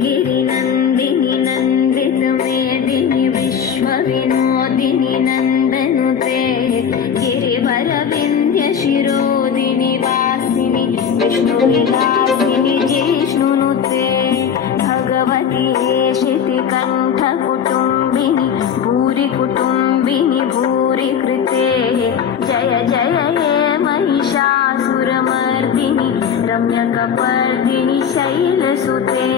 ऐगिरिनन्दिनि नन्दितमेदिनि विश्वविनोदिनि नन्दनुते गिरिवरविन्द्यशिरोदिनि वासिनि विष्णुविलासिनि जिष्णुनुते भगवति हेशितिकण्ठकुटुम्बिनि भूरि कुटुम्बिनि भूरि कृते जय जय हे महिषासुरमर्दिनि रम्यकपर्दिनि शैलसुते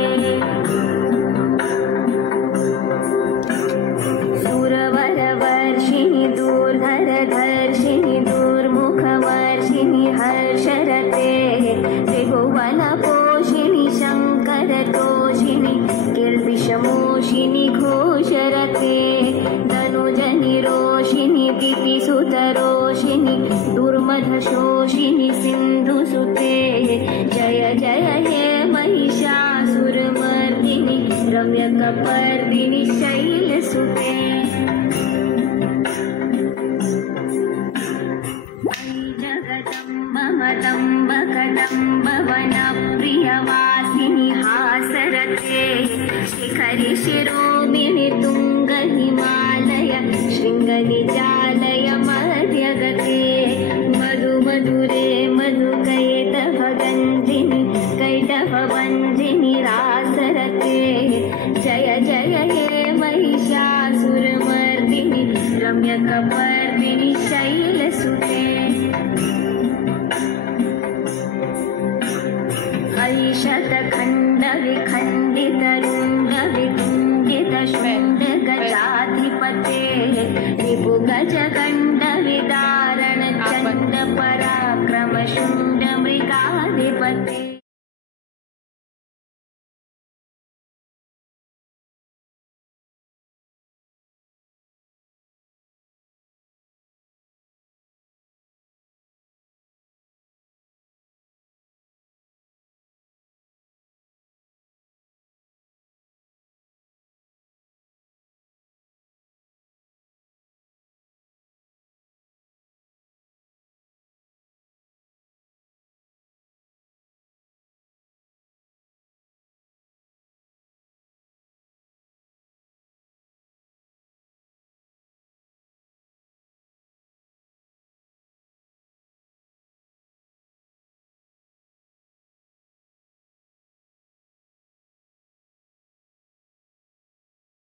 सुरवरवर्षिणि दूर्धरधर्षिणि दूर्मुखवर्षिणि हर्षरते त्रिभुवनपोषिणि शङ्करतोषिणि किल्बिषमोषिनि घोषरते तनुजनिरोषिणि दितिसुतरोषिणि दुर्मधशोषिनि सिन्धुसुते जय जय हे महिषासुरमर्दिनि रम्यकपर्दिनि शैलसुते जगदम्ब मदम्ब कदम्ब वनप्रियवासिनि हासरते शिखरि शिरोमिनि तुङ्ग हिमालय शृङ्गनिजालय मध्यगते मधु मधुरे मधुकैटभगन्धिनि कैटभवन्धिनि रासरते जय जय हे महिषासुरमर्दिनि रम्यकपर्दिनि शैलसुते ऐशतखण्डविखण्डितरुण्डविकुण्डितशृण्डगजाधिपते रिपुगजगण्डविदारणचण्डपराक्रमशुण्डमृगाधिपते।